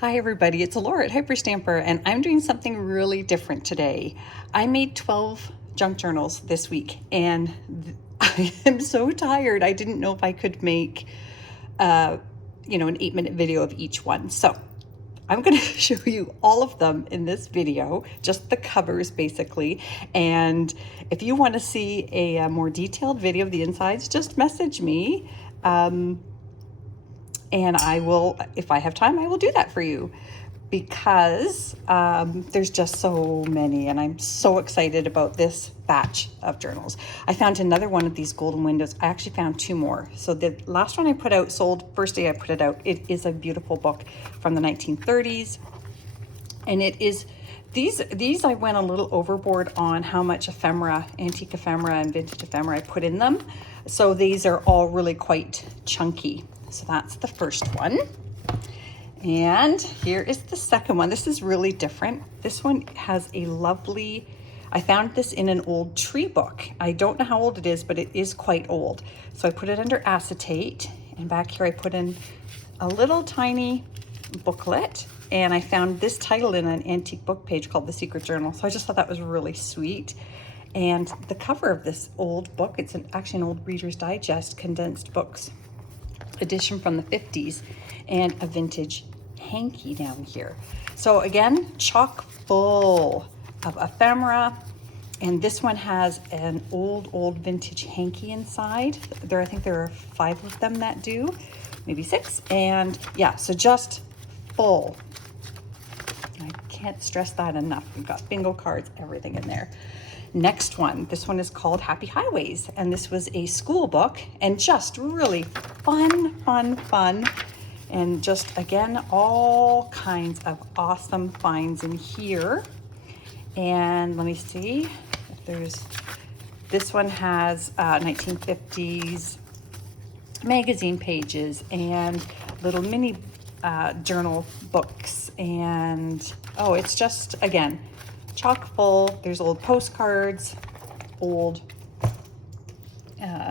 Hi everybody, it's Laura at Hyperstamper, and I'm doing something really different today. I made 12 junk journals this week, and I am so tired. I didn't know if I could make, an 8-minute video of each one. So I'm going to show you all of them in this video, just the covers basically. And if you want to see a more detailed video of the insides, just message me. And I will, if I have time, I will do that for you because there's just so many, and I'm so excited about this batch of journals. I found another one of these golden windows. I actually found two more. So the last one I put out sold first day I put it out. It is a beautiful book from the 1930s, and it is these I went a little overboard on how much ephemera, antique ephemera and vintage ephemera I put in them. So these are all really quite chunky. So that's the first one. And here is the second one. This is really different. This one has a lovely, I found this in an old tree book. I don't know how old it is, but it is quite old. So I put it under acetate, and back here I put in a little tiny booklet, and I found this title in an antique book page called The Secret Journal. So I just thought that was really sweet. And the cover of this old book, it's actually an old Reader's Digest condensed books edition from the 50s, and a vintage hanky down here. So again, chock full of ephemera, and this one has an old vintage hanky inside. I think there are 5 of them that do, maybe 6, and yeah, so just full. I can't stress that enough. We've got bingo cards, everything in there. Next one, this one is called Happy Highways, and this was a school book, and just really fun, and just again all kinds of awesome finds in here. And let me see if there's, this one has 1950s magazine pages and little mini journal books, and oh, it's just again chock full. There's old postcards, old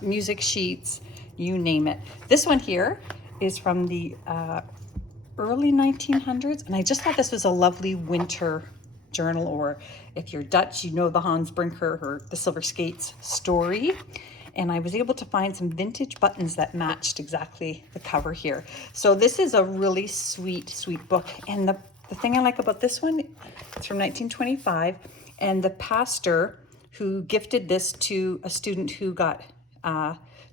music sheets, you name it. This one here is from the early 1900s, and I just thought this was a lovely winter journal, or if you're Dutch, you know the Hans Brinker or the Silver Skates story. And I was able to find some vintage buttons that matched exactly the cover here. So this is a really sweet book, and the thing I like about this one, it's from 1925, and the pastor who gifted this to a student who got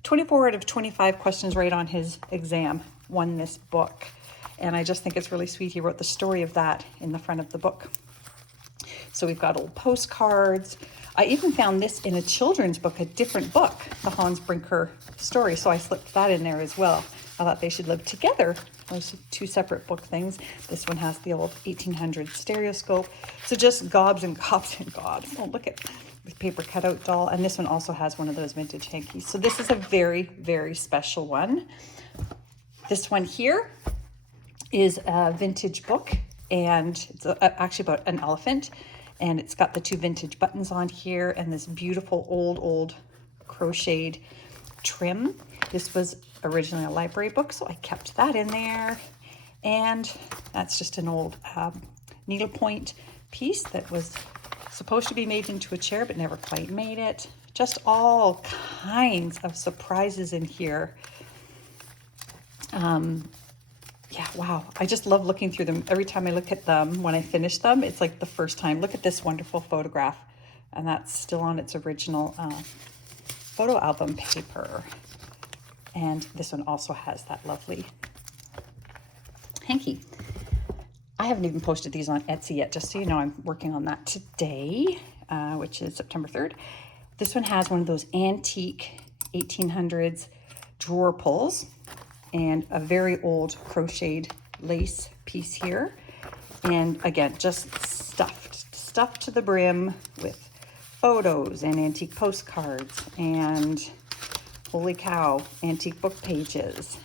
24 out of 25 questions right on his exam won this book. And I just think it's really sweet. He wrote the story of that in the front of the book. So we've got old postcards. I even found this in a children's book, a different book, the Hans Brinker story. So I slipped that in there as well. I thought they should live together. Those are 2 separate book things. This one has the old 1800 stereoscope. So just gobs and gobs and gobs. Oh, look at the paper cutout doll. And this one also has one of those vintage hankies. So this is a very special one. This one here is a vintage book, and it's actually about an elephant, and it's got the 2 vintage buttons on here and this beautiful old crocheted trim. This was originally a library book, so I kept that in there. And that's just an old needlepoint piece that was supposed to be made into a chair but never quite made it. Just all kinds of surprises in here. Yeah, wow. I just love looking through them. Every time I look at them, when I finish them, it's like the first time. Look at this wonderful photograph. And that's still on its original photo album paper. And this one also has that lovely hanky. I haven't even posted these on Etsy yet, just so you know, I'm working on that today, which is September 3rd. This one has one of those antique 1800s drawer pulls, and a very old crocheted lace piece here. And again, just stuffed to the brim with photos and antique postcards and, holy cow, antique book pages,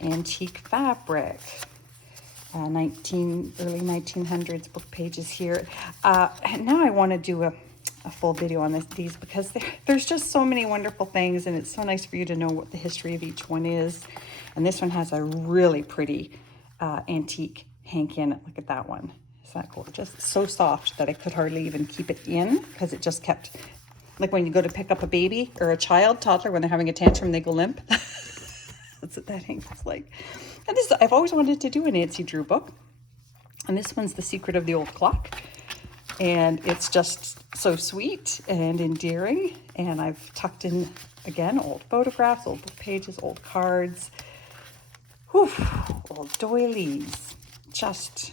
antique fabric, early 1900s book pages here. And now I want to do a full video on these because there's just so many wonderful things, and it's so nice for you to know what the history of each one is. And this one has a really pretty antique hanky in it. Look at that one. Isn't that gorgeous? It's so soft that I could hardly even keep it in because it just kept, like when you go to pick up a baby or a child, toddler, when they're having a tantrum, they go limp. That's what that hanky is like. And this, I've always wanted to do a Nancy Drew book. And this one's The Secret of the Old Clock. And it's just so sweet and endearing. And I've tucked in, again, old photographs, old book pages, old cards, old doilies, just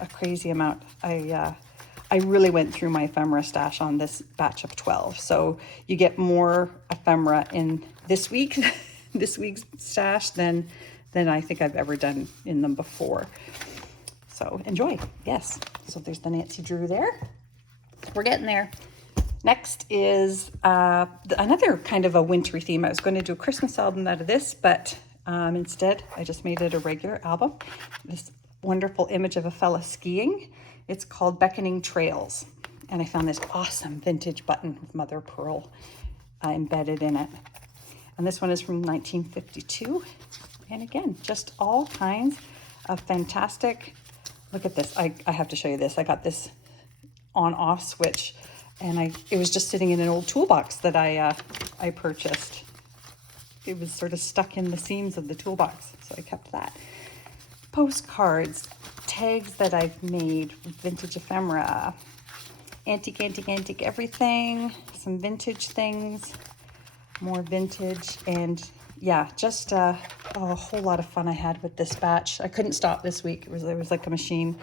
a crazy amount. I really went through my ephemera stash on this batch of 12. So you get more ephemera in this week, this week's stash than I think I've ever done in them before. So enjoy. Yes. So there's the Nancy Drew there. We're getting there. Next is another kind of a wintry theme. I was going to do a Christmas album out of this, but instead I just made it a regular album. This wonderful image of a fella skiing. It's called Beckoning Trails. And I found this awesome vintage button with mother of pearl embedded in it. And this one is from 1952. And again, just all kinds of fantastic. Look at this. I have to show you this. I got this on-off switch, and it was just sitting in an old toolbox that I purchased. It was sort of stuck in the seams of the toolbox, so I kept that. Postcards, tags that I've made with vintage ephemera, antique everything, some vintage things, more vintage, and yeah, just a whole lot of fun I had with this batch. I couldn't stop this week. It was like a machine.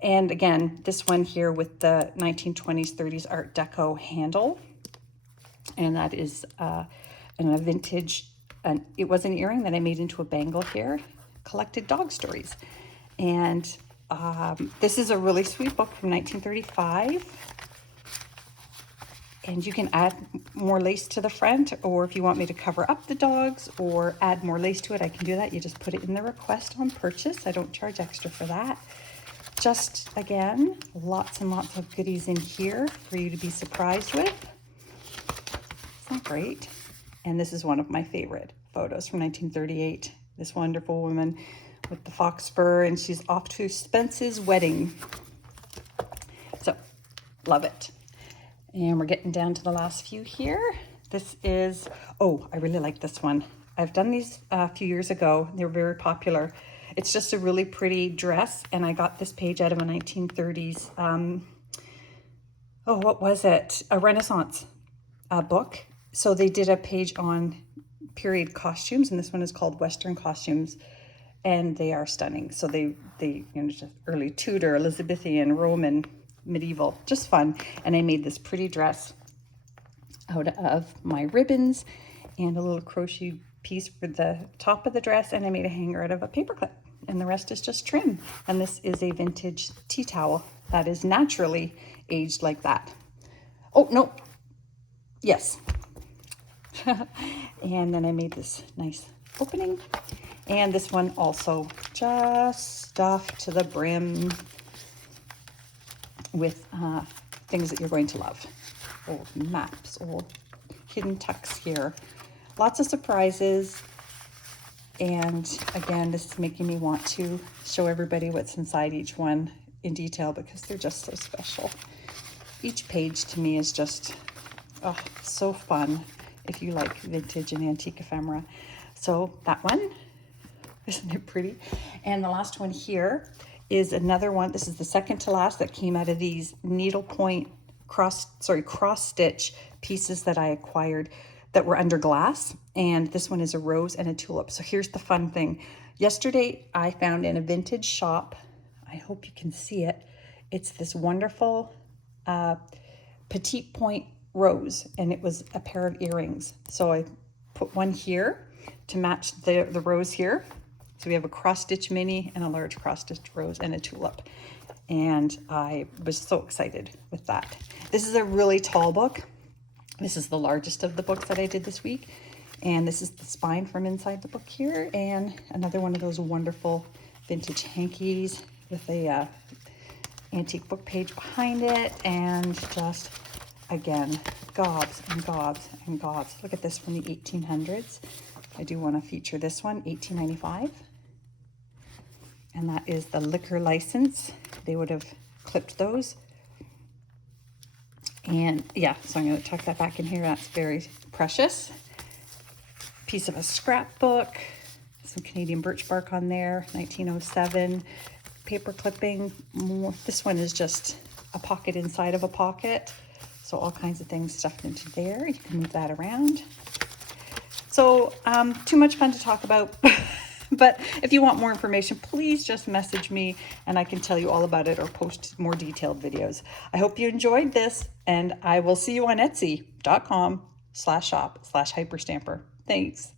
And again, this one here with the 1920s, 30s Art Deco handle. And that is a vintage, it was an earring that I made into a bangle here. Collected dog stories. And this is a really sweet book from 1935. And you can add more lace to the front, or if you want me to cover up the dogs or add more lace to it, I can do that. You just put it in the request on purchase. I don't charge extra for that. Just, again, lots and lots of goodies in here for you to be surprised with. Isn't that great? And this is one of my favorite photos from 1938. This wonderful woman with the fox fur, and she's off to Spence's wedding. So, love it. And we're getting down to the last few here. This is, I really like this one. I've done these a few years ago. They were very popular. It's just a really pretty dress, and I got this page out of a 1930s, what was it? A Renaissance book. So they did a page on period costumes, and this one is called Western Costumes, and they are stunning. So they just early Tudor, Elizabethan, Roman, medieval, just fun. And I made this pretty dress out of my ribbons and a little crochet piece for the top of the dress, and I made a hanger out of a paper clip, and the rest is just trim. And this is a vintage tea towel that is naturally aged like that. Oh no, yes. And then I made this nice opening, and this one also just stuffed to the brim with things that you're going to love. Old maps, old hidden tucks here. Lots of surprises. And again, this is making me want to show everybody what's inside each one in detail because they're just so special. Each page to me is just so fun if you like vintage and antique ephemera. So that one, isn't it pretty? And the last one here is another one. This is the second to last that came out of these needlepoint cross stitch pieces that I acquired that were under glass. And this one is a rose and a tulip. So here's the fun thing. Yesterday I found in a vintage shop, I hope you can see it, it's this wonderful petite point rose, and it was a pair of earrings. So I put one here to match the rose here. So we have a cross-stitch mini and a large cross-stitch rose and a tulip. And I was so excited with that. This is a really tall book. This is the largest of the books that I did this week. And this is the spine from inside the book here. And another one of those wonderful vintage hankies with a antique book page behind it. And just, again, gobs and gobs and gobs. Look at this from the 1800s. I do want to feature this one, 1895. and that is the liquor license. They would have clipped those. And yeah, so I'm going to tuck that back in here. That's very precious. Piece of a scrapbook, some Canadian birch bark on there, 1907. Paper clipping. This one is just a pocket inside of a pocket. So all kinds of things stuffed into there. You can move that around. So too much fun to talk about. But if you want more information, please just message me and I can tell you all about it or post more detailed videos. I hope you enjoyed this, and I will see you on Etsy.com/shop/Hyperstamper. Thanks.